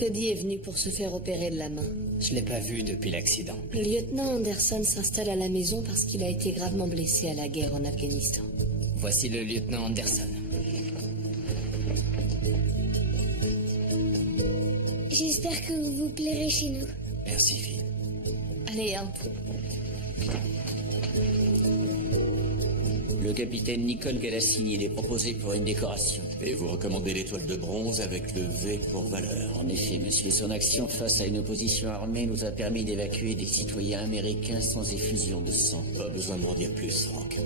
Cody est venu pour se faire opérer de la main. Je l'ai pas vu depuis l'accident. Le lieutenant Anderson s'installe à la maison parce qu'il a été gravement blessé à la guerre en Afghanistan. Voici le lieutenant Anderson. J'espère que vous vous plairez chez nous. Merci, fille. Allez, entre. Le capitaine Nicole Galassini, il est proposé pour une décoration. Et vous recommandez l'étoile de bronze avec le V pour valeur. En effet, monsieur, son action face à une opposition armée nous a permis d'évacuer des citoyens américains sans effusion de sang. Pas besoin de m'en dire plus, Franck.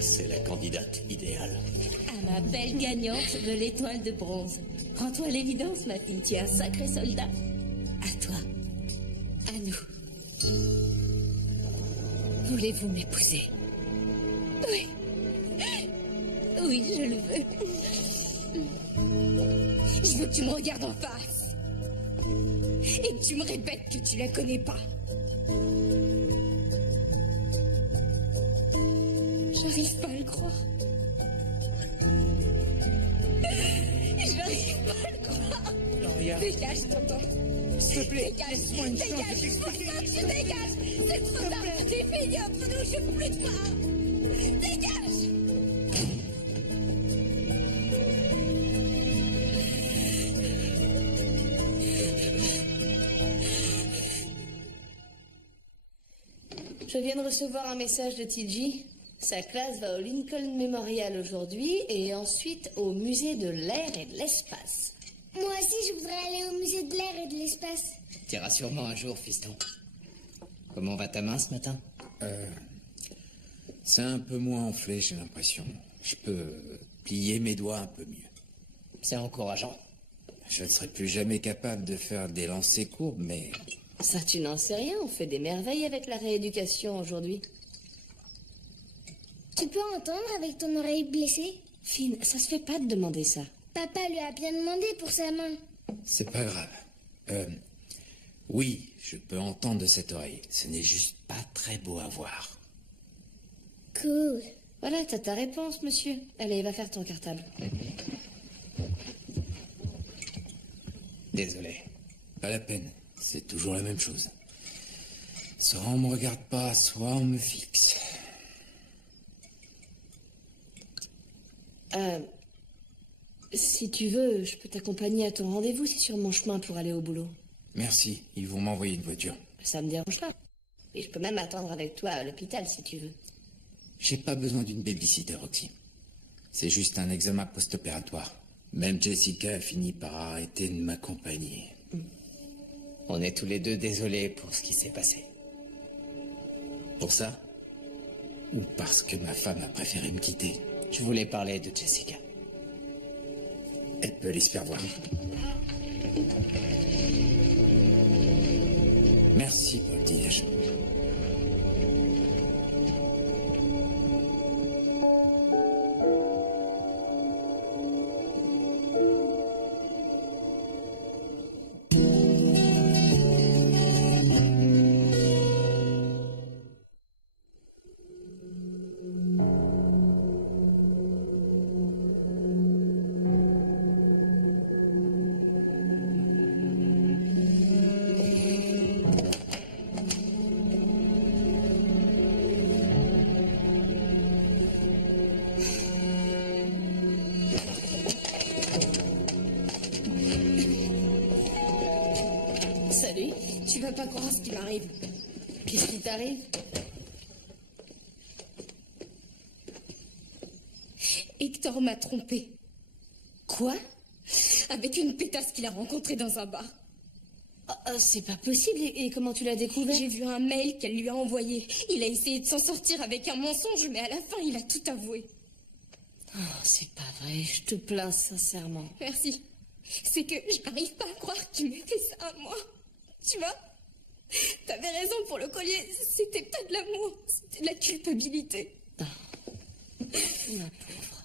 C'est la candidate idéale. À ma belle gagnante de l'étoile de bronze. Rends-toi à l'évidence, ma fille, tu es un sacré soldat. À toi. À nous. Voulez-vous m'épouser? Oui. Oui, je le veux. Je veux que tu me regardes en face. Et que tu me répètes que tu la connais pas. J'arrive pas à le croire. J'arrive pas à le croire. Gloria. Dégage, tonton. S'il te plaît, Dégage. laisse-moi une chance de Dégage. t'expliquer. Enfin, tu dégages. C'est trop tard. C'est fini entre nous. Je veux plus de toi. Dégage. Je viens de recevoir un message de TJ. Sa classe va au Lincoln Memorial aujourd'hui et ensuite au musée de l'air et de l'espace. Moi aussi, je voudrais aller au musée de l'air et de l'espace. T'iras sûrement un jour, fiston. Comment va ta main ce matin? C'est un peu moins enflé, j'ai l'impression. Je peux plier mes doigts un peu mieux. C'est encourageant. Je ne serai plus jamais capable de faire des lancers courbes, mais... Ça, tu n'en sais rien. On fait des merveilles avec la rééducation aujourd'hui. Tu peux entendre avec ton oreille blessée? Finn, ça se fait pas de demander ça. Papa lui a bien demandé pour sa main. C'est pas grave. Oui, je peux entendre de cette oreille. Ce n'est juste pas très beau à voir. Cool. Voilà, t'as ta réponse, monsieur. Allez, va faire ton cartable. Désolé. Pas la peine. C'est toujours la même chose. Soit on me regarde pas, soit on me fixe. Si tu veux, je peux t'accompagner à ton rendez-vous. C'est sur mon chemin pour aller au boulot. Merci, ils vont m'envoyer une voiture. Ça me dérange pas. Et je peux même attendre avec toi à l'hôpital si tu veux. J'ai pas besoin d'une babysitter, Roxy. C'est juste un examen post-opératoire. Même Jessica a fini par arrêter de m'accompagner. On est tous les deux désolés pour ce qui s'est passé. Pour ça? Ou parce que ma femme a préféré me quitter? Je voulais parler de Jessica. Elle peut aller se faire voir. Merci pour le petit-déj. Salut. Tu vas pas croire ce qui m'arrive. Qu'est-ce qui t'arrive? Hector m'a trompé. Quoi? Avec une pétasse qu'il a rencontrée dans un bar. C'est pas possible. Et comment tu l'as découvert? J'ai vu un mail qu'elle lui a envoyé. Il a essayé de s'en sortir avec un mensonge, mais à la fin, il a tout avoué. Oh, c'est pas vrai. Je te plains sincèrement. Merci. C'est que je n'arrive pas à croire qu'il m'ait fait ça à moi. Tu vois? T'avais raison pour le collier. C'était pas de l'amour, c'était de la culpabilité. Oh. Ma pauvre.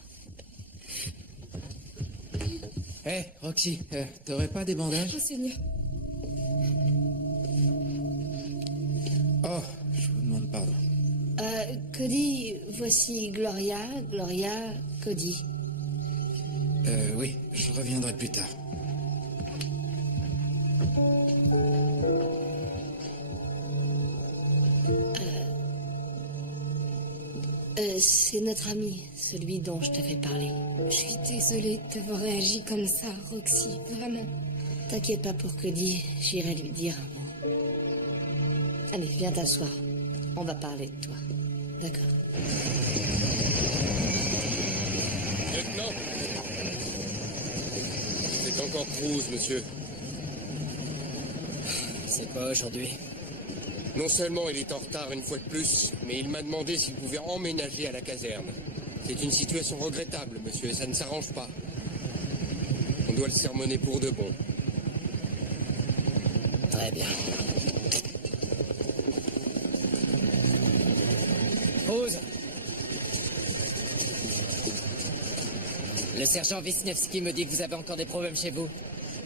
Hé, Roxy, t'aurais pas des bandages? Oh Seigneur. Oh, je vous demande pardon. Cody, voici Gloria, Cody. Oui, je reviendrai plus tard. C'est notre ami, celui dont je t'avais parlé. Je suis désolée d'avoir réagi comme ça, Roxy, vraiment. T'inquiète pas pour Cody, j'irai lui dire un mot. Allez, viens t'asseoir. On va parler de toi. D'accord. Lieutenant, c'est encore Cruz, monsieur. C'est quoi aujourd'hui? Non seulement il est en retard une fois de plus, mais il m'a demandé s'il pouvait emménager à la caserne. C'est une situation regrettable, monsieur, et ça ne s'arrange pas. On doit le sermonner pour de bon. Très bien. Pause. Le sergent Wisniewski me dit que vous avez encore des problèmes chez vous.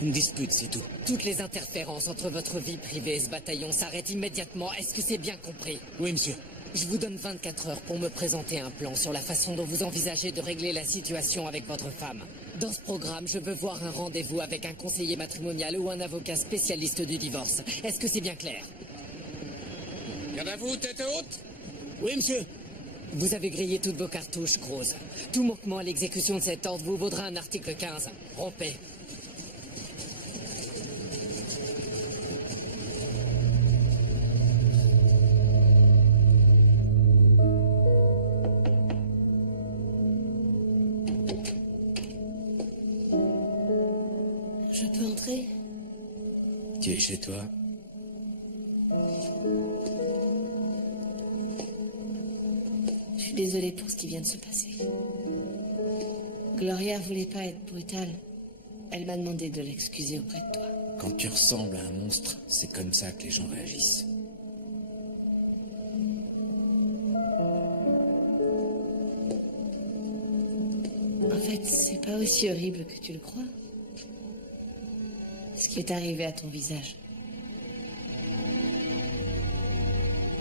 Une dispute, c'est tout. Toutes les interférences entre votre vie privée et ce bataillon s'arrêtent immédiatement. Est-ce que c'est bien compris? Oui, monsieur. Je vous donne 24 heures pour me présenter un plan sur la façon dont vous envisagez de régler la situation avec votre femme. Dans ce programme, je veux voir un rendez-vous avec un conseiller matrimonial ou un avocat spécialiste du divorce. Est-ce que c'est bien clair? Garde à vous, tête haute! Oui, monsieur. Vous avez grillé toutes vos cartouches, Cruz. Tout manquement à l'exécution de cet ordre vous vaudra un article 15. Rompez. Je peux entrer? Tu es chez toi? Je suis désolée pour ce qui vient de se passer. Gloria voulait pas être brutale. Elle m'a demandé de l'excuser auprès de toi. Quand tu ressembles à un monstre, c'est comme ça que les gens réagissent. En fait, c'est pas aussi horrible que tu le crois. Ce qui est arrivé à ton visage.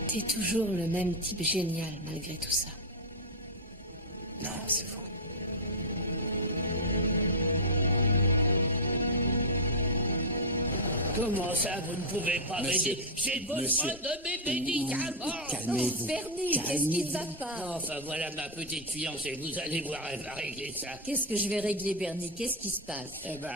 T'es toujours le même type génial malgré tout ça. Non, c'est faux. Comment ça, vous ne pouvez pas Monsieur, m'aider? J'ai besoin monsieur, de mes médicaments. Calmez-vous. Bernie, qu'est-ce qui ne va pas? Enfin, voilà ma petite fiancée. Vous allez voir, elle va régler ça. Qu'est-ce que je vais régler, Bernie? Qu'est-ce qui se passe? Eh ben,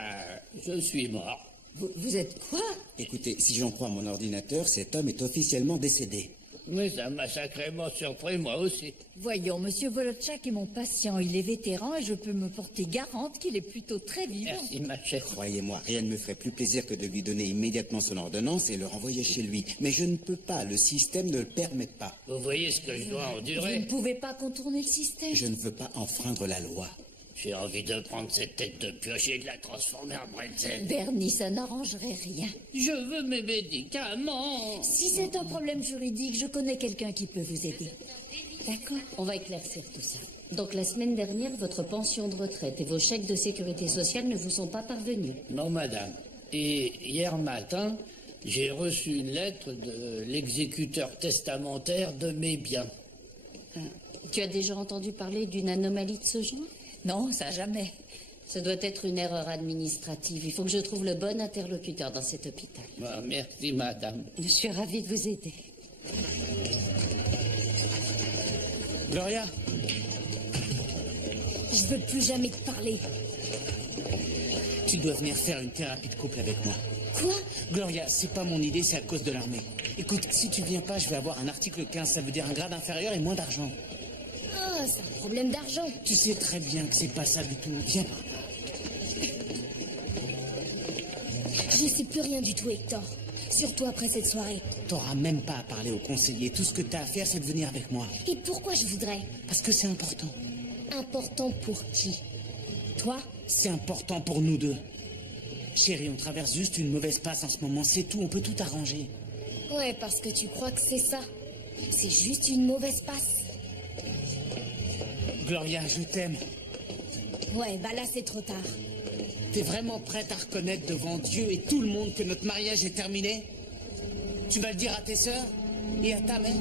je suis mort. Vous êtes quoi? Écoutez, si j'en crois mon ordinateur, cet homme est officiellement décédé. Mais ça m'a sacrément surpris, moi aussi. Voyons, Monsieur Volotchak est mon patient. Il est vétéran et je peux me porter garante qu'il est plutôt très vivant. Merci, ma chère. Croyez-moi, rien ne me ferait plus plaisir que de lui donner immédiatement son ordonnance et le renvoyer chez lui. Mais je ne peux pas, le système ne le permet pas. Vous voyez ce que je dois Vous endurer? ne pouvez pas contourner le système. Je ne veux pas enfreindre la loi. J'ai envie de prendre cette tête de pioche et de la transformer en bretzel. Bernie, ça n'arrangerait rien. Je veux mes médicaments. Si c'est un problème juridique, je connais quelqu'un qui peut vous aider. D'accord, on va éclaircir tout ça. Donc la semaine dernière, votre pension de retraite et vos chèques de sécurité sociale ne vous sont pas parvenus. Non, madame. Et hier matin, j'ai reçu une lettre de l'exécuteur testamentaire de mes biens. Tu as déjà entendu parler d'une anomalie de ce genre? Non, ça jamais. Ça doit être une erreur administrative. Il faut que je trouve le bon interlocuteur dans cet hôpital. Ah, merci, madame. Je suis ravie de vous aider. Gloria, Je veux plus jamais te parler. tu dois venir faire une thérapie de couple avec moi. Quoi? Gloria, c'est pas mon idée, c'est à cause de l'armée. Écoute, si tu viens pas, je vais avoir un article 15, ça veut dire un grade inférieur et moins d'argent. Ah, c'est un problème d'argent. Tu sais très bien que c'est pas ça du tout. Viens par là. Je sais plus rien du tout, Hector. Surtout après cette soirée. T'auras même pas à parler au conseiller. Tout ce que t'as à faire, c'est de venir avec moi. Et pourquoi je voudrais? Parce que c'est important. Important pour qui? Toi? C'est important pour nous deux. Chérie, on traverse juste une mauvaise passe en ce moment, c'est tout, on peut tout arranger. Ouais, parce que tu crois que c'est ça. C'est juste une mauvaise passe. Gloria, je t'aime. Ouais, bah là c'est trop tard. T'es vraiment prête à reconnaître devant Dieu et tout le monde que notre mariage est terminé? Tu vas le dire à tes sœurs et à ta mère?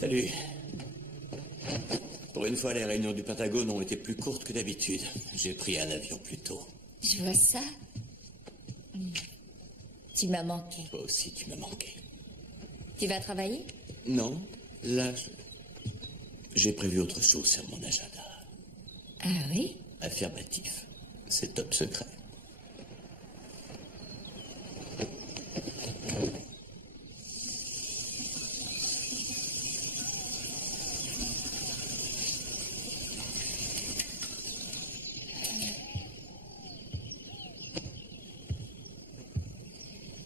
Salut. Pour une fois, les réunions du Pentagone ont été plus courtes que d'habitude. J'ai pris un avion plus tôt. Je vois ça. Tu m'as manqué. Toi aussi, tu m'as manqué. Tu vas travailler? Non, là, j'ai prévu autre chose sur mon agenda. Ah oui? Affirmatif. C'est top secret.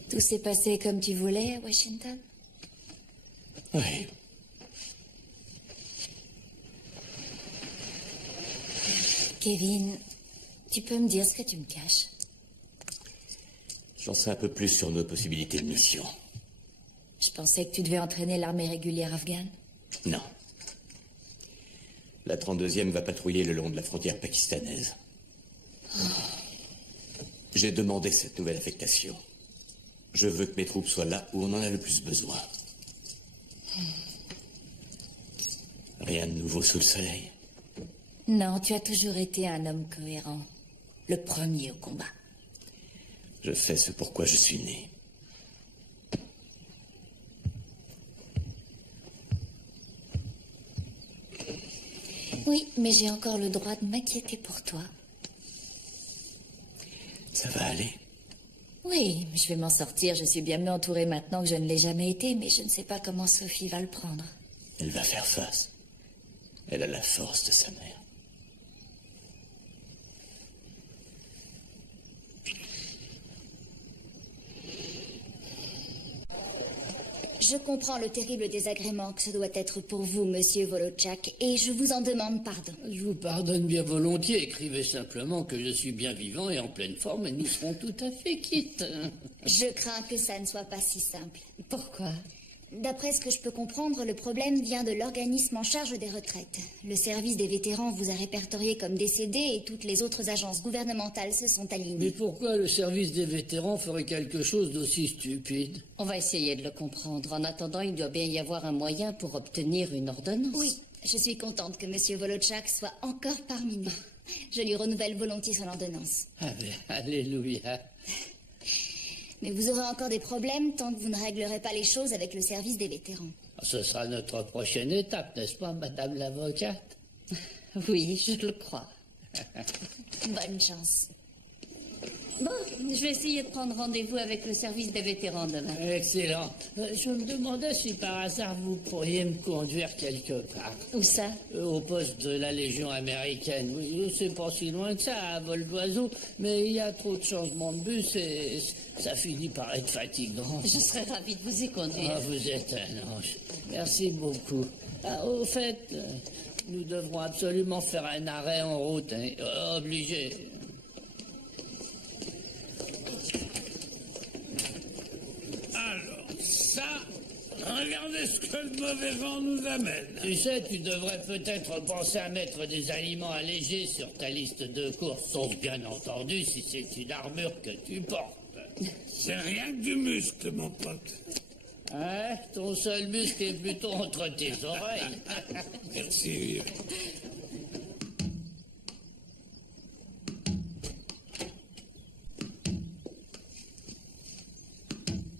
Tout s'est passé comme tu voulais à Washington? Oui. Kevin, tu peux me dire ce que tu me caches? J'en sais un peu plus sur nos possibilités de mission. Je pensais que tu devais entraîner l'armée régulière afghane. Non. La 32e va patrouiller le long de la frontière pakistanaise. J'ai demandé cette nouvelle affectation. Je veux que mes troupes soient là où on en a le plus besoin. Rien de nouveau sous le soleil. Non, tu as toujours été un homme cohérent. Le premier au combat. Je fais ce pourquoi je suis né. Oui, mais j'ai encore le droit de m'inquiéter pour toi. Ça va aller. Oui, je vais m'en sortir. Je suis bien mieux entourée maintenant que je ne l'ai jamais été, mais je ne sais pas comment Sophie va le prendre. Elle va faire face. Elle a la force de sa mère. Je comprends le terrible désagrément que ce doit être pour vous, monsieur Wolochak, et je vous en demande pardon. Je vous pardonne bien volontiers. Écrivez simplement que je suis bien vivant et en pleine forme et nous serons tout à fait quittes. Je crains que ça ne soit pas si simple. Pourquoi? D'après ce que je peux comprendre, le problème vient de l'organisme en charge des retraites. Le service des vétérans vous a répertorié comme décédé et toutes les autres agences gouvernementales se sont Mais alignées. pourquoi le service des vétérans ferait quelque chose d'aussi stupide? On va essayer de le comprendre. En attendant, il doit bien y avoir un moyen pour obtenir une ordonnance. Oui, je suis contente que monsieur Wolochak soit encore parmi nous. Je lui renouvelle volontiers son ordonnance. Ah ben, alléluia. Mais vous aurez encore des problèmes tant que vous ne réglerez pas les choses avec le service des vétérans. Ce sera notre prochaine étape, n'est-ce pas, madame l'avocate? Oui, je le crois. Bonne chance. Bon, je vais essayer de prendre rendez-vous avec le service des vétérans demain. Excellent. Je me demandais si par hasard vous pourriez me conduire quelque part. Où ça? Au poste de la Légion américaine. Oui, c'est pas si loin que ça, à vol d'oiseau, mais il y a trop de changements de bus et ça finit par être fatigant. Je serais ravie de vous y conduire. Ah, vous êtes un ange. Merci beaucoup. Ah, au fait, nous devrons absolument faire un arrêt en route, hein. Obligé. Alors, ça, regardez ce que le mauvais vent nous amène. Tu sais, tu devrais peut-être penser à mettre des aliments allégés sur ta liste de courses, sauf bien entendu si c'est une armure que tu portes. C'est rien que du muscle, mon pote. Hein? Ton seul muscle est plutôt entre tes oreilles. Merci, vieux.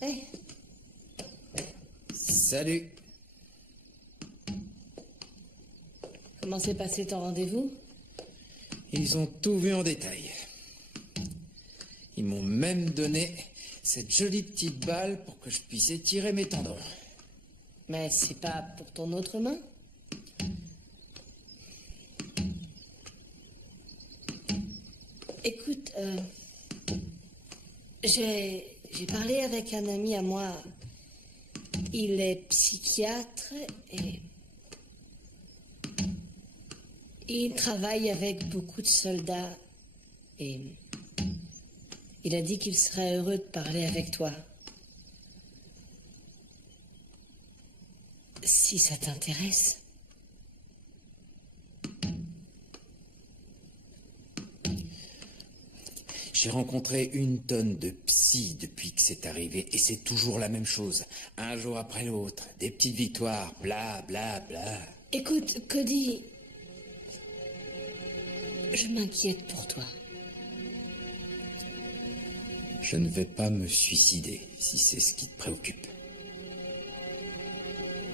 Hey, Salut. comment s'est passé ton rendez-vous? Ils ont tout vu en détail. Ils m'ont même donné cette jolie petite balle pour que je puisse étirer mes tendons. Mais c'est pas pour ton autre main? Écoute, j'ai parlé avec un ami à moi. Il est psychiatre et il travaille avec beaucoup de soldats et il a dit qu'il serait heureux de parler avec toi. Si ça t'intéresse. J'ai rencontré une tonne de psy depuis que c'est arrivé, et c'est toujours la même chose. Un jour après l'autre, des petites victoires, bla bla bla. Écoute, Cody, je m'inquiète pour toi. Je ne vais pas me suicider, si c'est ce qui te préoccupe.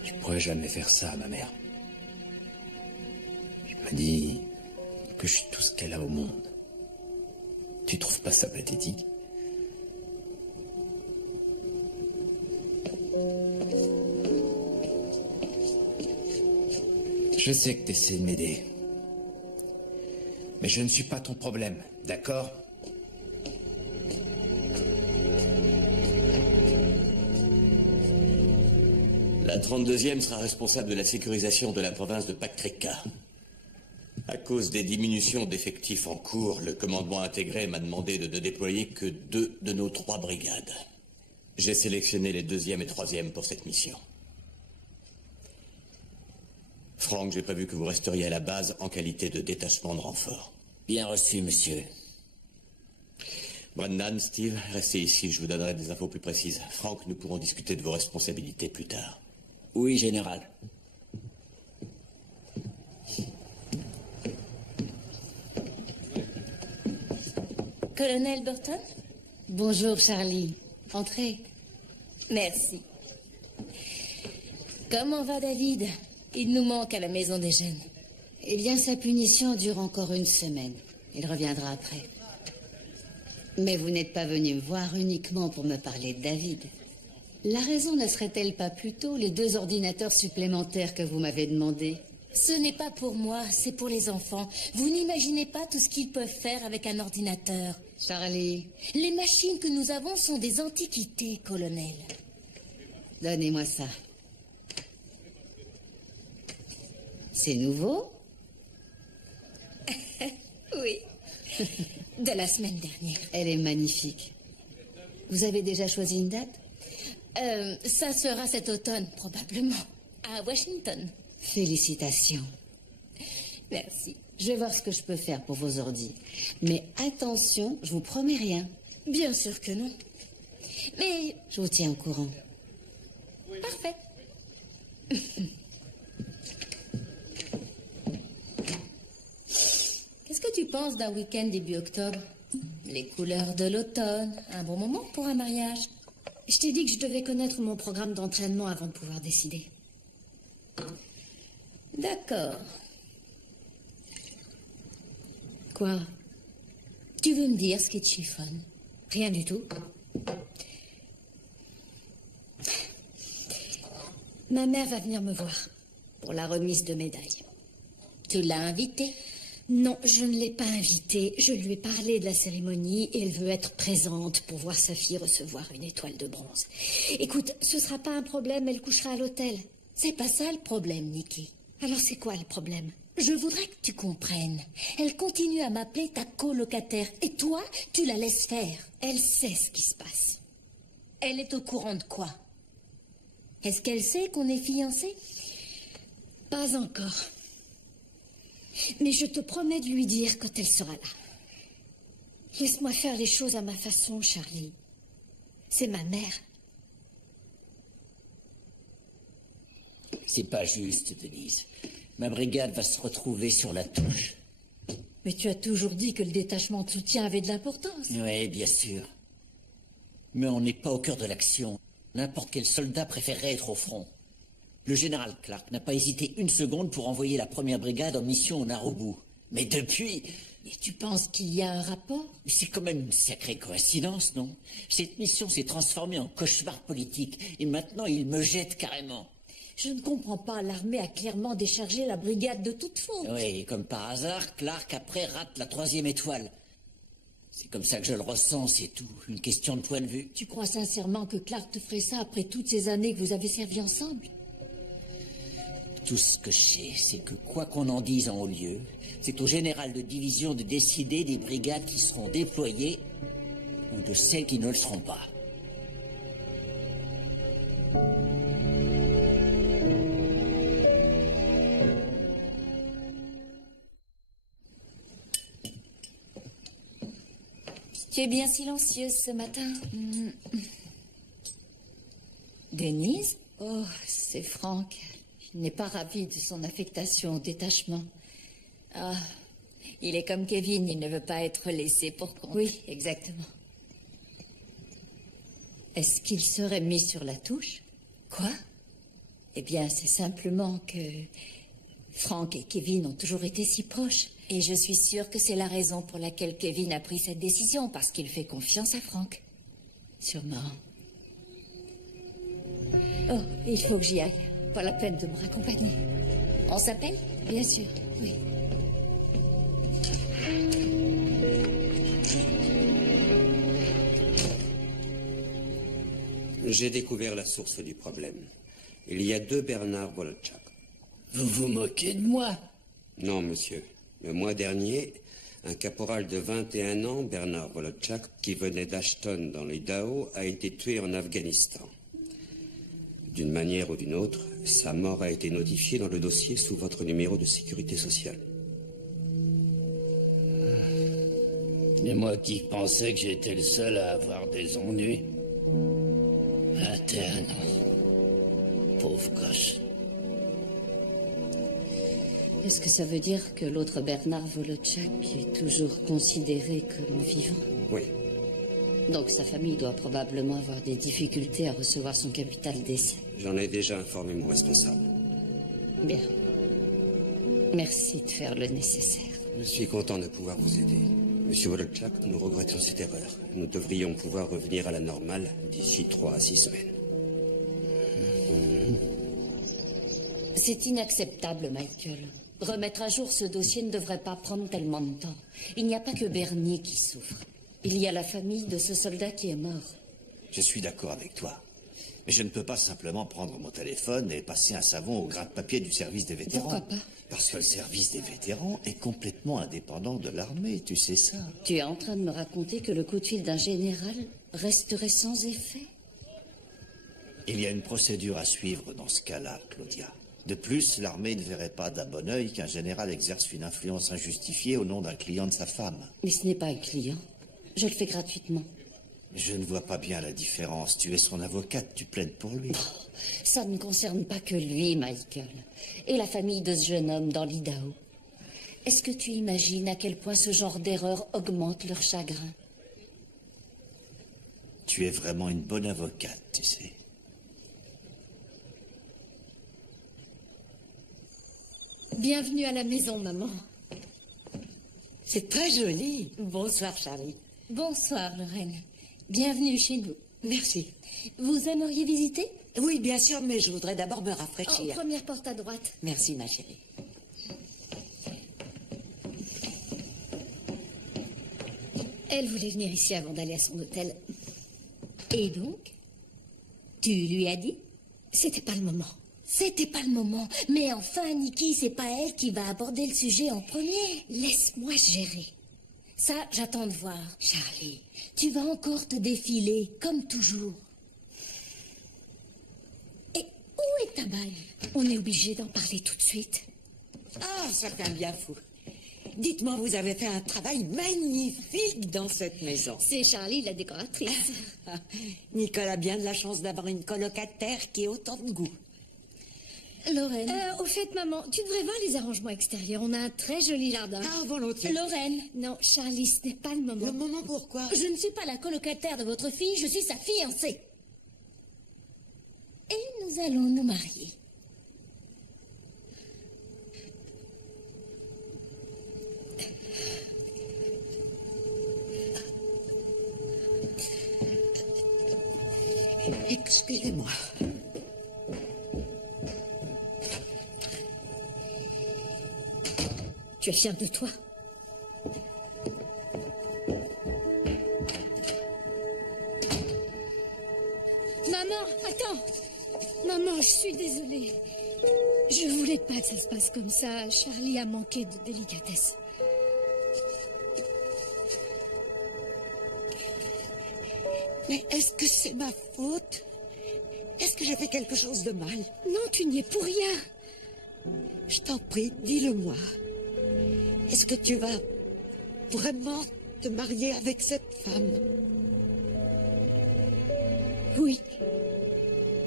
Je pourrais jamais faire ça à ma mère. Je me dis que je suis tout ce qu'elle a au monde. Tu trouves pas ça pathétique? Je sais que t'essaies de m'aider. Mais je ne suis pas ton problème, d'accord? La 32e sera responsable de la sécurisation de la province de Pakrika. À cause des diminutions d'effectifs en cours, le commandement intégré m'a demandé de ne déployer que 2 de nos 3 brigades. J'ai sélectionné les 2e et 3e pour cette mission. Frank, j'ai prévu que vous resteriez à la base en qualité de détachement de renfort. Bien reçu, monsieur. Brennan, Steve, restez ici, je vous donnerai des infos plus précises. Frank, nous pourrons discuter de vos responsabilités plus tard. Oui, général. Colonel Burton? Bonjour, Charlie. Entrez. Merci. Comment va David? Il nous manque à la maison des jeunes. Eh bien, sa punition dure encore une semaine. Il reviendra après. Mais vous n'êtes pas venu me voir uniquement pour me parler de David. La raison ne serait-elle pas plutôt les 2 ordinateurs supplémentaires que vous m'avez demandé? Ce n'est pas pour moi, c'est pour les enfants. Vous n'imaginez pas tout ce qu'ils peuvent faire avec un ordinateur. Charlie. Les machines que nous avons sont des antiquités, colonel. Donnez-moi ça. C'est nouveau? Oui. De la semaine dernière. Elle est magnifique. Vous avez déjà choisi une date? Ça sera cet automne, probablement. À Washington. Félicitations. Merci. Je vais voir ce que je peux faire pour vos ordis. Mais attention, je vous promets rien. Bien sûr que non. Mais... Je vous tiens au courant. Parfait. Qu'est-ce que tu penses d'un week-end début octobre? Les couleurs de l'automne, un bon moment pour un mariage. Je t'ai dit que je devais connaître mon programme d'entraînement avant de pouvoir décider. D'accord. Quoi? Tu veux me dire ce qui te chiffonne? Rien du tout. Ma mère va venir me voir pour la remise de médailles. Tu l'as invitée? Non, je ne l'ai pas invitée. Je lui ai parlé de la cérémonie et elle veut être présente pour voir sa fille recevoir une étoile de bronze. Écoute, ce sera pas un problème, elle couchera à l'hôtel. C'est pas ça le problème, Nikki. Alors c'est quoi le problème? Je voudrais que tu comprennes. Elle continue à m'appeler ta colocataire et toi, tu la laisses faire. Elle sait ce qui se passe. Elle est au courant de quoi? Est-ce qu'elle sait qu'on est fiancés? Pas encore. Mais je te promets de lui dire quand elle sera là. Laisse-moi faire les choses à ma façon, Charlie. C'est ma mère. C'est pas juste, Denise. Ma brigade va se retrouver sur la touche. Mais tu as toujours dit que le détachement de soutien avait de l'importance. Oui, bien sûr. Mais on n'est pas au cœur de l'action. N'importe quel soldat préférerait être au front. Le général Clark n'a pas hésité une seconde pour envoyer la première brigade en mission au Narobu. Mais depuis... Et tu penses qu'il y a un rapport? C'est quand même une sacrée coïncidence, non? Cette mission s'est transformée en cauchemar politique, et maintenant il me jette carrément. Je ne comprends pas, l'armée a clairement déchargé la brigade de toute faute. Oui, et comme par hasard, Clark après rate la 3e étoile. C'est comme ça que je le ressens, c'est tout. Une question de point de vue. Tu crois sincèrement que Clark te ferait ça après toutes ces années que vous avez servi ensemble? Tout ce que je sais, c'est que quoi qu'on en dise en haut lieu, c'est au général de division de décider des brigades qui seront déployées ou de celles qui ne le seront pas. Tu Tu es bien silencieuse ce matin. Denise? Oh, c'est Franck. Il n'est pas ravi de son affectation au détachement. Ah, il est comme Kevin, il ne veut pas être laissé pour compte. Oui, exactement. Est-ce qu'il serait mis sur la touche? Quoi? Eh bien, c'est simplement que Franck et Kevin ont toujours été si proches. Et je suis sûre que c'est la raison pour laquelle Kevin a pris cette décision, parce qu'il fait confiance à Franck. Sûrement. Oh, il faut que j'y aille. Pas la peine de me raccompagner. On s'appelle? Bien sûr, oui. J'ai découvert la source du problème. Il y a 2 Bernard Wolotchak. Vous vous moquez de moi? Non, monsieur. Le mois dernier, un caporal de 21 ans, Bernard Wolotchak, qui venait d'Ashton dans l'Idaho, a été tué en Afghanistan. D'une manière ou d'une autre, sa mort a été notifiée dans le dossier sous votre numéro de sécurité sociale. Et moi qui pensais que j'étais le seul à avoir des ennuis. 21 ans. Pauvre gosse. Est-ce que ça veut dire que l'autre Bernard Wolotchak est toujours considéré comme vivant? Oui. Donc sa famille doit probablement avoir des difficultés à recevoir son capital d'essai. J'en ai déjà informé mon responsable. Bien. Merci de faire le nécessaire. Je suis content de pouvoir vous aider. Monsieur Wolotchak, nous regrettons cette erreur. Nous devrions pouvoir revenir à la normale d'ici 3 à 6 semaines. C'est inacceptable, Michael. Remettre à jour ce dossier ne devrait pas prendre tellement de temps. Il n'y a pas que Bernier qui souffre. Il y a la famille de ce soldat qui est mort. Je suis d'accord avec toi. Mais je ne peux pas simplement prendre mon téléphone et passer un savon au grain de papier du service des vétérans. Pourquoi pas? Parce que le service des vétérans est complètement indépendant de l'armée, tu sais ça. Tu es en train de me raconter que le coup de fil d'un général resterait sans effet? Il y a une procédure à suivre dans ce cas-là, Claudia. De plus, l'armée ne verrait pas d'un bon œil qu'un général exerce une influence injustifiée au nom d'un client de sa femme. Mais ce n'est pas un client. Je le fais gratuitement. Je ne vois pas bien la différence. Tu es son avocate, tu plaides pour lui. Ça ne concerne pas que lui, Michael. Et la famille de ce jeune homme dans l'Idaho. Est-ce que tu imagines à quel point ce genre d'erreur augmente leur chagrin? Tu es vraiment une bonne avocate, tu sais. Bienvenue à la maison, maman. C'est très joli. Bonsoir, Charlie. Bonsoir, Lorraine. Bienvenue chez nous. Merci. Vous aimeriez visiter? Oui, bien sûr, mais je voudrais d'abord me rafraîchir. Première porte à droite. Merci, ma chérie. Elle voulait venir ici avant d'aller à son hôtel. Et donc? Tu lui as dit? C'était pas le moment. C'était pas le moment. Mais enfin, Nikki, c'est pas elle qui va aborder le sujet en premier. Laisse-moi gérer. Ça, j'attends de voir. Charlie, tu vas encore te défiler, comme toujours. Et où est ta bague? On est obligé d'en parler tout de suite. Ah, ça fait un bien fou. Dites-moi, vous avez fait un travail magnifique dans cette maison. C'est Charlie, la décoratrice. Nicole a bien de la chance d'avoir une colocataire qui ait autant de goût. Lorraine. Au fait, maman, tu devrais voir les arrangements extérieurs. On a un très joli jardin. Ah, volontiers. Lorraine. Non, Charlie, ce n'est pas le moment. Le moment pourquoi? Je ne suis pas la colocataire de votre fille, je suis sa fiancée. Et nous allons nous marier. Excusez-moi. Tu es fière de toi? Maman, attends! Maman, je suis désolée. Je voulais pas que ça se passe comme ça. Charlie a manqué de délicatesse. Mais est-ce que c'est ma faute? Est-ce que j'ai fait quelque chose de mal? Non, tu n'y es pour rien. Je t'en prie, dis-le-moi. Est-ce que tu vas vraiment te marier avec cette femme. Oui,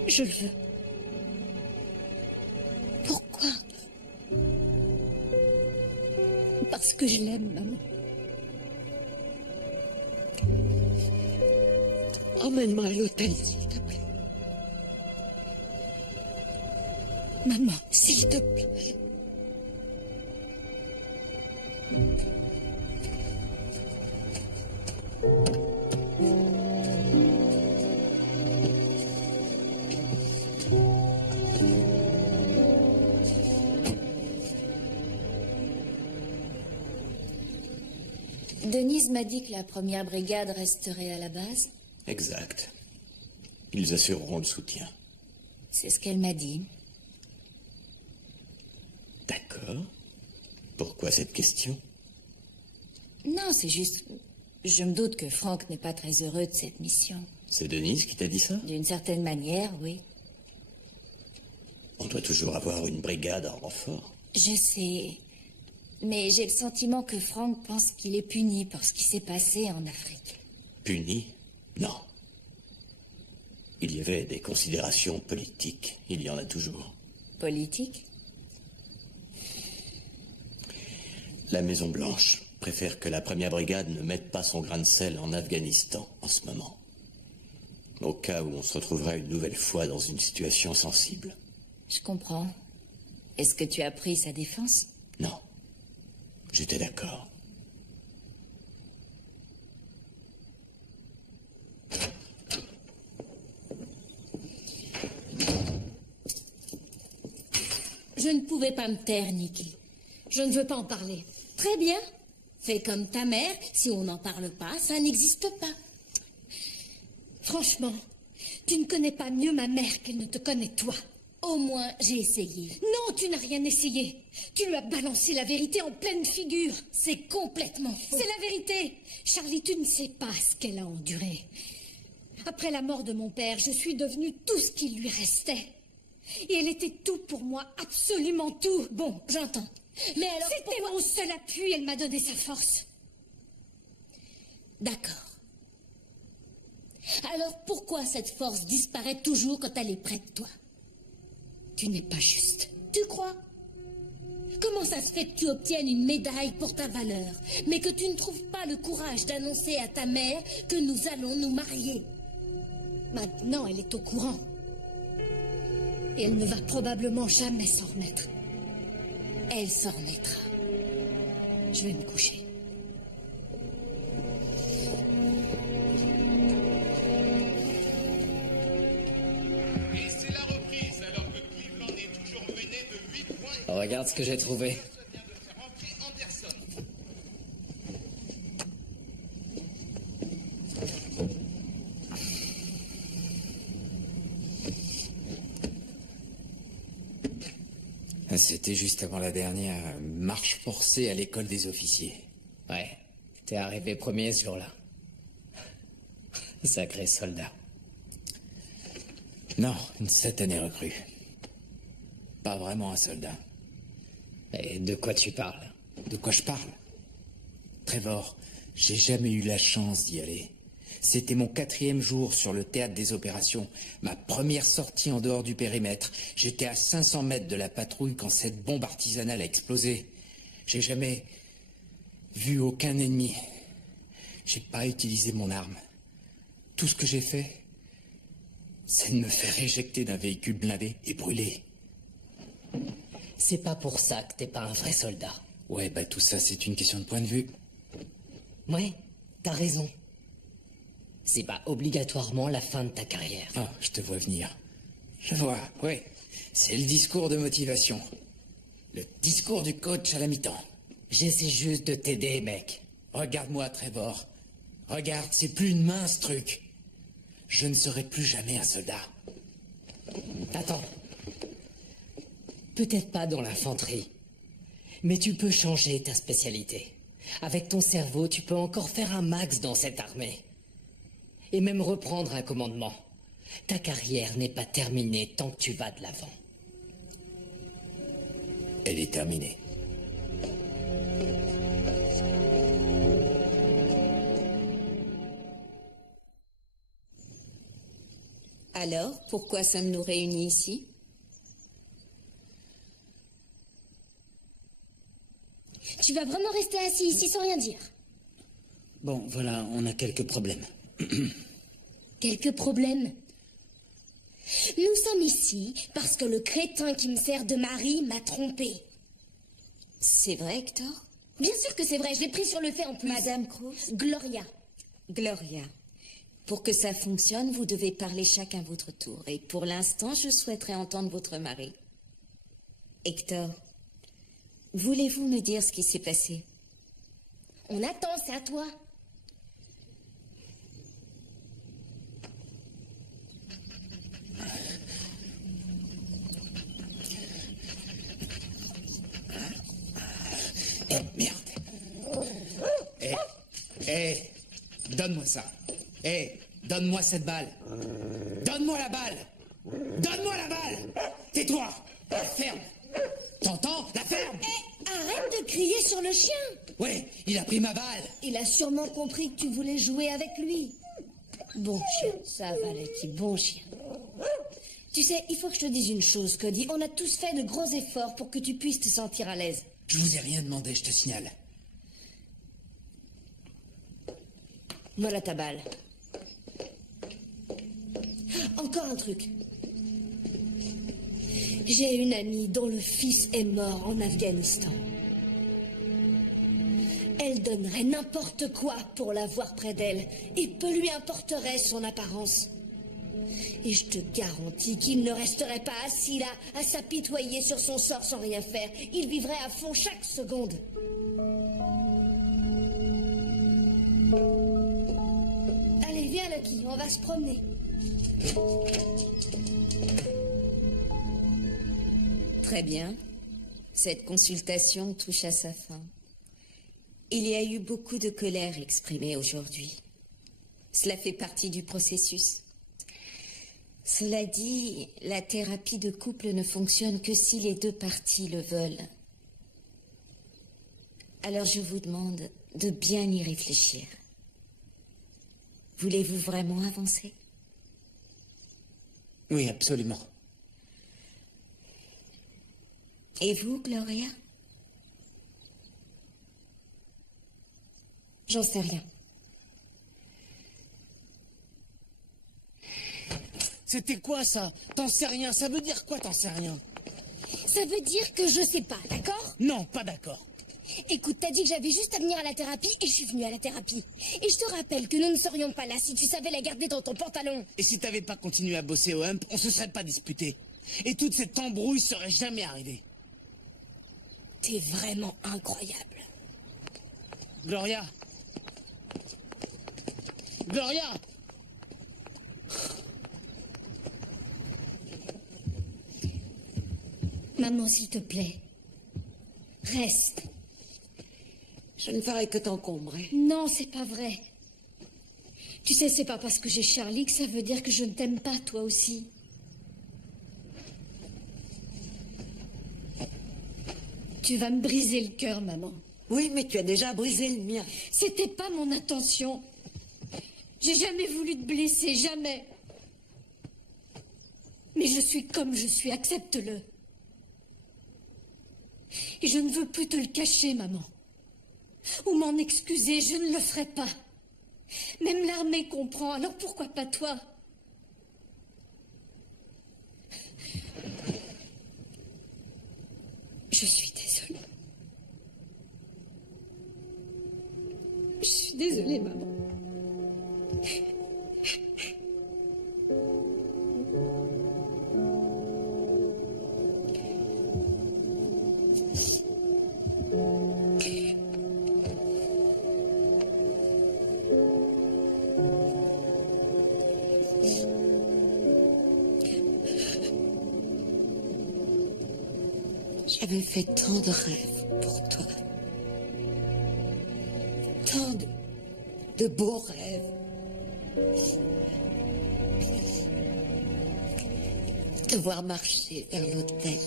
je le veux. Pourquoi? Parce que je l'aime, maman. Emmène-moi à l'hôtel, s'il te plaît. Maman, S'il te plaît. Denise m'a dit que la première brigade resterait à la base. Exact. Ils assureront le soutien. C'est ce qu'elle m'a dit. D'accord. Pourquoi cette question? Non, c'est juste... Je me doute que Franck n'est pas très heureux de cette mission. C'est Denise qui t'a dit ça? D'une certaine manière, oui. On doit toujours avoir une brigade en renfort. Je sais. Mais j'ai le sentiment que Franck pense qu'il est puni pour ce qui s'est passé en Afrique. Puni? Non. Il y avait des considérations politiques. Il y en a toujours. Politique? La Maison-Blanche préfère que la première brigade ne mette pas son grain de sel en Afghanistan en ce moment. Au cas où on se retrouvera une nouvelle fois dans une situation sensible. Je comprends. Est-ce que tu as pris sa défense? Non. J'étais d'accord. je ne pouvais pas me taire, Nikki. Je ne veux pas en parler. Très bien. Fais comme ta mère. Si on n'en parle pas, ça n'existe pas. Franchement, tu ne connais pas mieux ma mère qu'elle ne te connaît toi. Au moins, j'ai essayé. Non, tu n'as rien essayé. Tu lui as balancé la vérité en pleine figure. C'est complètement faux. C'est la vérité. Charlie, tu ne sais pas ce qu'elle a enduré. Après la mort de mon père, je suis devenue tout ce qu'il lui restait. Et elle était tout pour moi, absolument tout. Bon, j'entends. Mais alors, c'était mon seul appui, elle m'a donné sa force. D'accord. Alors pourquoi cette force disparaît toujours quand elle est près de toi? Tu n'es pas juste. Tu crois? Comment ça se fait que tu obtiennes une médaille pour ta valeur, mais que tu ne trouves pas le courage d'annoncer à ta mère que nous allons nous marier? Maintenant, elle est au courant. Et elle ne va probablement jamais s'en remettre. Elle s'en remettra. Je vais me coucher. Et c'est la reprise alors que Cleveland est toujours mené de 8 points. Regarde ce que j'ai trouvé. C'était juste avant la dernière marche forcée à l'école des officiers. Ouais, t'es arrivé premier ce jour-là. Sacré soldat. Non, une satanée recrue. Pas vraiment un soldat. Et de quoi tu parles? De quoi je parle? Trevor, j'ai jamais eu la chance d'y aller. C'était mon 4e jour sur le théâtre des opérations, ma première sortie en dehors du périmètre. J'étais à 500 mètres de la patrouille quand cette bombe artisanale a explosé. J'ai jamais vu aucun ennemi. J'ai pas utilisé mon arme. Tout ce que j'ai fait, c'est de me faire éjecter d'un véhicule blindé et brûler. C'est pas pour ça que t'es pas un vrai soldat. Ouais, bah tout ça, c'est une question de point de vue. Ouais, t'as raison. C'est pas obligatoirement la fin de ta carrière. Ah, je te vois venir. Je vois, ouais. C'est le discours de motivation. Le discours du coach à la mi-temps. J'essaie juste de t'aider, mec. Regarde-moi, Trevor. Regarde, c'est plus une main, ce truc. Je ne serai plus jamais un soldat. Attends. Peut-être pas dans l'infanterie. Mais tu peux changer ta spécialité. Avec ton cerveau, tu peux encore faire un max dans cette armée. Et même reprendre un commandement. Ta carrière n'est pas terminée tant que tu vas de l'avant. Elle est terminée. Alors, pourquoi sommes-nous réunis ici? Tu vas vraiment rester assis ici sans rien dire? Bon, voilà, on a quelques problèmes. Quelques problèmes? Nous sommes ici parce que le crétin qui me sert de mari m'a trompé. C'est vrai, Hector? Bien sûr que c'est vrai, je l'ai pris sur le fait en plus. Madame Cruz? Gloria. Gloria, pour que ça fonctionne, vous devez parler chacun votre tour. Et pour l'instant, je souhaiterais entendre votre mari. Hector, voulez-vous me dire ce qui s'est passé? On attend, c'est à toi. Eh, merde. Donne-moi ça. Donne-moi cette balle. Donne-moi la balle. Donne-moi la balle. Tais-toi. La ferme. T'entends? La ferme. Arrête de crier sur le chien. Ouais, il a pris ma balle. Il a sûrement compris que tu voulais jouer avec lui. Bon chien, ça va, Lucky, bon chien. Tu sais, il faut que je te dise une chose, Cody. On a tous fait de gros efforts pour que tu puisses te sentir à l'aise. Je vous ai rien demandé, je te signale. Voilà ta balle. Encore un truc. J'ai une amie dont le fils est mort en Afghanistan. Elle donnerait n'importe quoi pour l'avoir près d'elle, et peu lui importerait son apparence. Et je te garantis qu'il ne resterait pas assis là, à s'apitoyer sur son sort sans rien faire. Il vivrait à fond chaque seconde. Allez, viens, Lucky, on va se promener. Très bien. Cette consultation touche à sa fin. Il y a eu beaucoup de colère exprimée aujourd'hui. Cela fait partie du processus. Cela dit, la thérapie de couple ne fonctionne que si les deux parties le veulent. Alors je vous demande de bien y réfléchir. Voulez-vous vraiment avancer? Oui, absolument. Et vous, Gloria? J'en sais rien. C'était quoi ça? T'en sais rien? Ça veut dire quoi, t'en sais rien? Ça veut dire que je sais pas, d'accord? Non, pas d'accord. Écoute, t'as dit que j'avais juste à venir à la thérapie et je suis venue à la thérapie. Et je te rappelle que nous ne serions pas là si tu savais la garder dans ton pantalon. Et si t'avais pas continué à bosser au Hump, on se serait pas disputé. Et toute cette embrouille serait jamais arrivée. T'es vraiment incroyable. Gloria. Gloria! Maman, s'il te plaît, reste. Je ne ferai que t'encombrer. Non, c'est pas vrai. Tu sais, c'est pas parce que j'ai Charlie que ça veut dire que je ne t'aime pas, toi aussi. Tu vas me briser le cœur, maman. Oui, mais tu as déjà brisé le mien. C'était pas mon intention. J'ai jamais voulu te blesser, jamais. Mais je suis comme je suis, accepte-le. Et je ne veux plus te le cacher, maman. Ou m'en excuser, je ne le ferai pas. Même l'armée comprend, alors pourquoi pas toi? Je suis désolée. Je suis désolée, maman. J'avais fait tant de rêves pour toi. Tant de beaux rêves. Te voir marcher vers l'hôtel.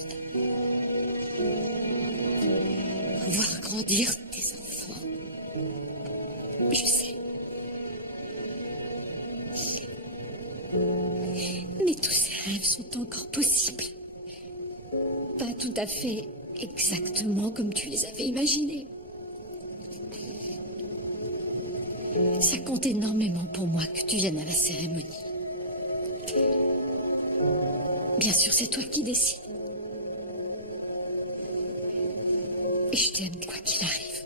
Voir grandir tes enfants. Je sais. rêves sont encore possibles. Pas tout à fait exactement comme tu les avais imaginés. Ça compte énormément pour moi que tu viennes à la cérémonie. Bien sûr, c'est toi qui décides. Et je t'aime quoi qu'il arrive.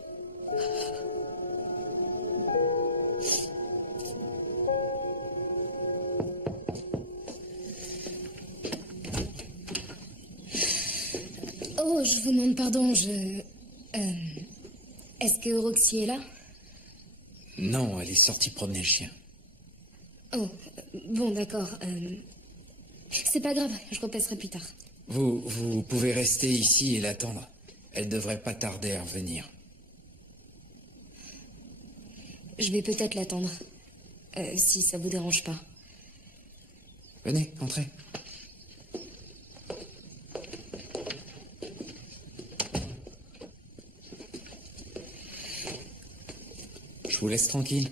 Oh, je vous demande pardon, Est-ce que Roxy est là? Non, elle est sortie promener le chien. Oh, bon, d'accord. C'est pas grave, je repasserai plus tard. Vous pouvez rester ici et l'attendre. Elle devrait pas tarder à revenir. Je vais peut-être l'attendre. Si ça vous dérange pas. Venez, entrez. Je vous laisse tranquille.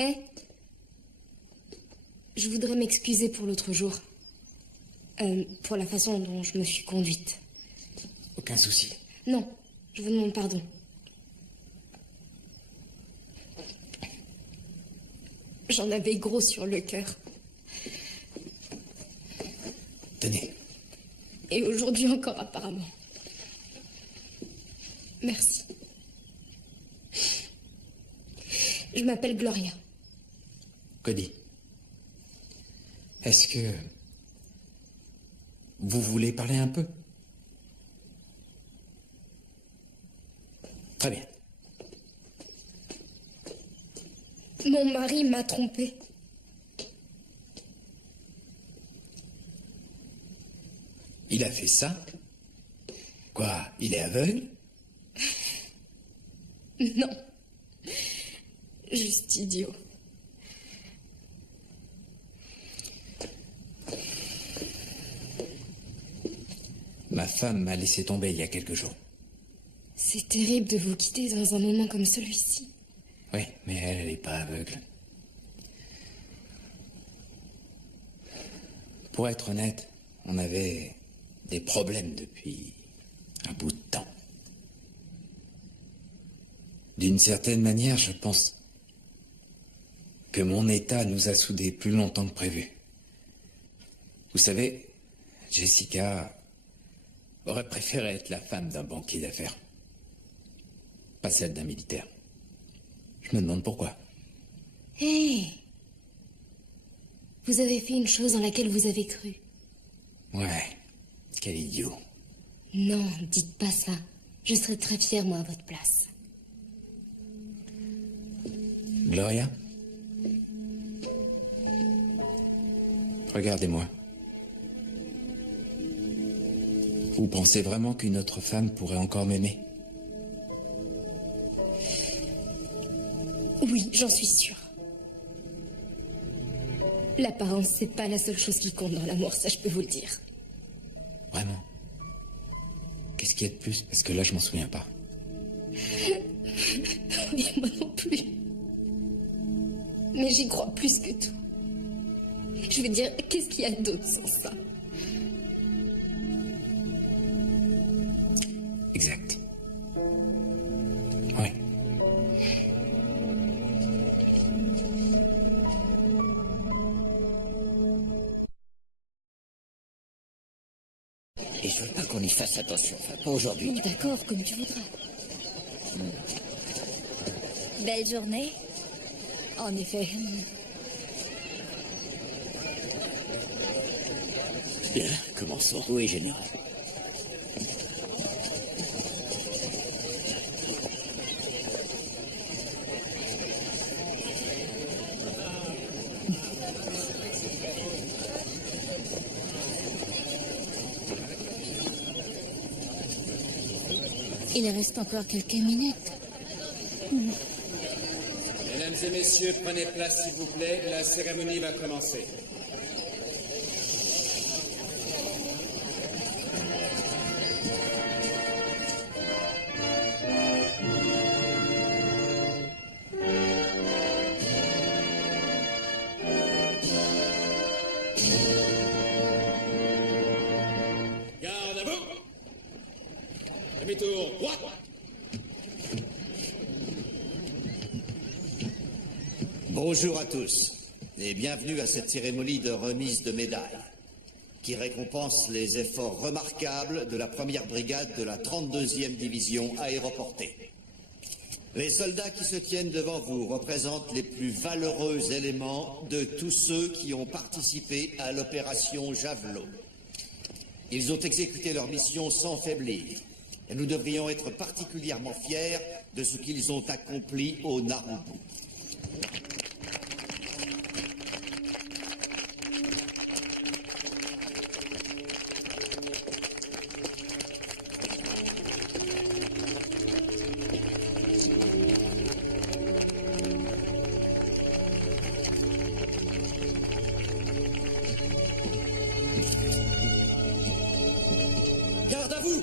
Eh, je voudrais m'excuser pour l'autre jour. Pour la façon dont je me suis conduite. Aucun souci. Non, je vous demande pardon. J'en avais gros sur le cœur. Tenez. Et aujourd'hui encore, apparemment. Merci. Je m'appelle Gloria. Cody. Est-ce que vous voulez parler un peu? Très bien. Mon mari m'a trompée. Il a fait ça? Quoi? Il est aveugle? Non. Juste idiot. Ma femme m'a laissé tomber il y a quelques jours. C'est terrible de vous quitter dans un moment comme celui-ci. Oui, mais elle n'est pas aveugle. Pour être honnête, on avait des problèmes depuis un bout de temps. D'une certaine manière, je pense que mon état nous a soudés plus longtemps que prévu. Vous savez, Jessica aurait préféré être la femme d'un banquier d'affaires, pas celle d'un militaire. Je me demande pourquoi. Hé, vous avez fait une chose dans laquelle vous avez cru. Ouais, quel idiot. Non, dites pas ça. Je serais très fière, moi, à votre place. Gloria? Regardez-moi. Vous pensez vraiment qu'une autre femme pourrait encore m'aimer? Oui, j'en suis sûre. L'apparence, c'est pas la seule chose qui compte dans l'amour, ça je peux vous le dire. Vraiment? Qu'est-ce qu'il y a de plus? Parce que là, je m'en souviens pas. Oui, moi non plus. Mais j'y crois plus que tout. Je veux dire, qu'est-ce qu'il y a d'autre sans ça? Exact. Oui. Et je veux pas qu'on y fasse attention, enfin, pas aujourd'hui. Oh, d'accord, comme tu voudras. Belle journée. En effet. Bien, commençons. Oui, général. Il reste encore quelques minutes. Mesdames et messieurs, prenez place s'il vous plaît, la cérémonie va commencer. Bonjour à tous et bienvenue à cette cérémonie de remise de médailles qui récompense les efforts remarquables de la première brigade de la 32e division aéroportée. Les soldats qui se tiennent devant vous représentent les plus valeureux éléments de tous ceux qui ont participé à l'opération Javelot. Ils ont exécuté leur mission sans faiblir et nous devrions être particulièrement fiers de ce qu'ils ont accompli au Narubu. Garde à vous!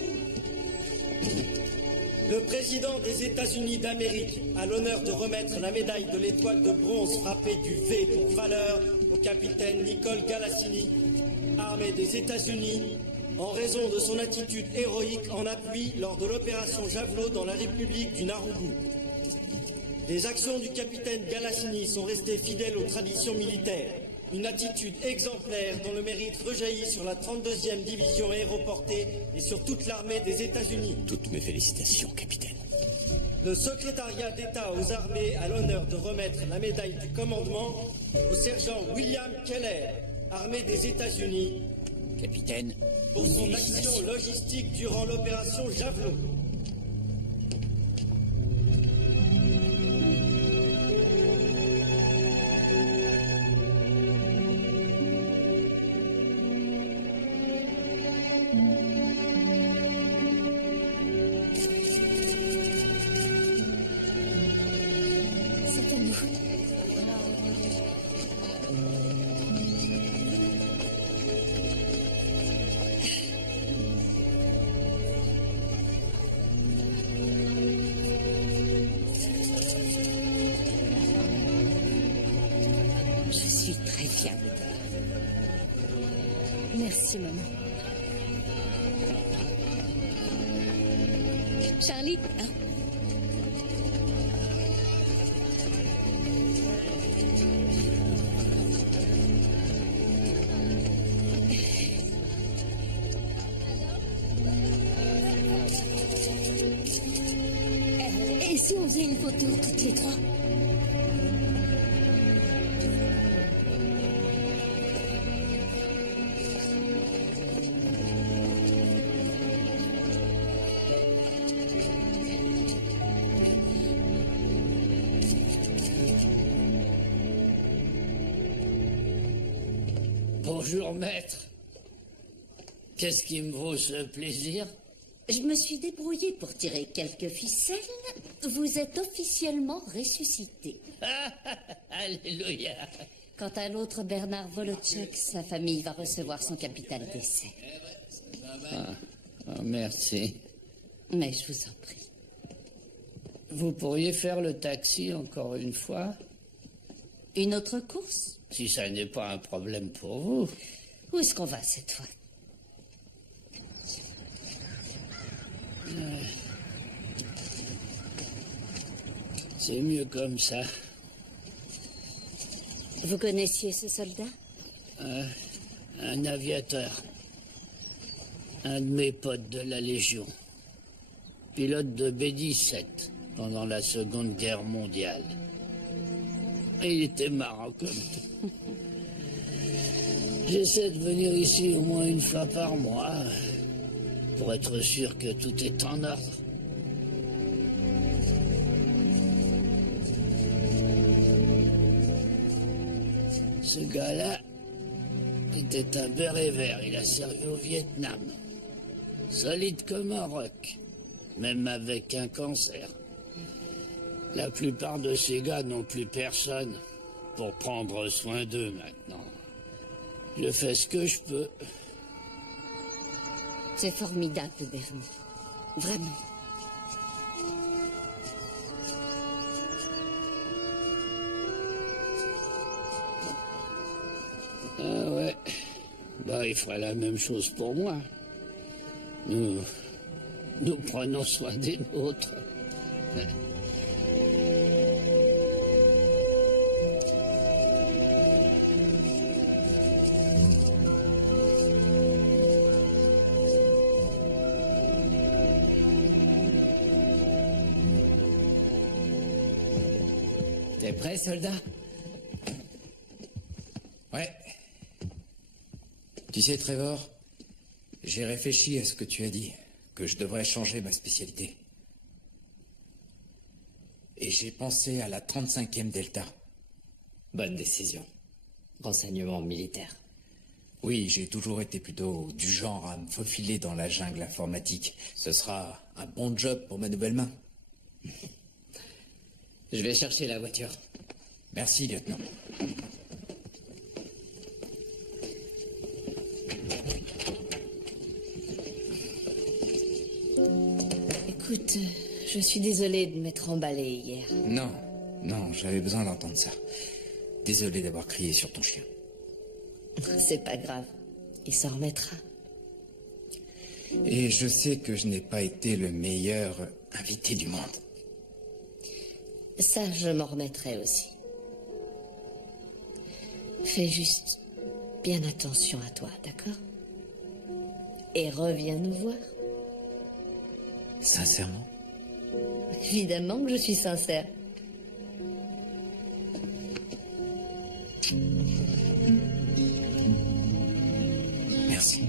Le président des États-Unis d'Amérique a l'honneur de remettre la médaille de l'étoile de bronze frappée du V pour valeur au capitaine Nicole Galassini, armée des États-Unis, en raison de son attitude héroïque en appui lors de l'opération Javelot dans la République du Narubu. Les actions du capitaine Galassini sont restées fidèles aux traditions militaires. Une attitude exemplaire dont le mérite rejaillit sur la 32e division aéroportée et sur toute l'armée des États-Unis. Toutes mes félicitations, capitaine. Le secrétariat d'État aux armées a l'honneur de remettre la médaille du commandement au sergent William Keller, armée des États-Unis, Capitaine, pour son action logistique durant l'opération Javelot. Je suis très fière de toi. Merci, maman. Charlie, hein? Et si on faisait une photo toutes les trois? Bonjour, maître. Qu'est-ce qui me vaut ce plaisir? Je me suis débrouillée pour tirer quelques ficelles. Vous êtes officiellement ressuscité. Alléluia. Quant à l'autre Bernard Woloczek, sa famille va recevoir son capital d'essai. Merci. Mais je vous en prie. Vous pourriez faire le taxi encore une fois? Une autre course? Si ça n'est pas un problème pour vous. Où est-ce qu'on va cette fois? C'est mieux comme ça. Vous connaissiez ce soldat? Un aviateur. Un de mes potes de la Légion. Pilote de B-17 pendant la Seconde Guerre mondiale. Et il était marrant comme tout. J'essaie de venir ici au moins une fois par mois pour être sûr que tout est en ordre. Ce gars-là était un béret vert. Il a servi au Vietnam. Solide comme un roc, même avec un cancer. La plupart de ces gars n'ont plus personne pour prendre soin d'eux maintenant. Je fais ce que je peux. C'est formidable, Bernie. Vraiment. Ah ouais. Bah, il fera la même chose pour moi. Nous prenons soin des nôtres. T'es prêt, soldat? Ouais. Tu sais, Trevor, j'ai réfléchi à ce que tu as dit, que je devrais changer ma spécialité. Et j'ai pensé à la 35e Delta. Bonne décision. Renseignement militaire. Oui, j'ai toujours été plutôt du genre à me faufiler dans la jungle informatique. Ce sera un bon job pour ma nouvelle main. Je vais chercher la voiture. Merci, lieutenant. Écoute, je suis désolée de m'être emballée hier. Non, j'avais besoin d'entendre ça. Désolé d'avoir crié sur ton chien. C'est pas grave, il s'en remettra. Et je sais que je n'ai pas été le meilleur invité du monde. Ça, je m'en remettrai aussi. Fais juste bien attention à toi, d'accord? Et reviens nous voir. Sincèrement? Évidemment que je suis sincère. Merci.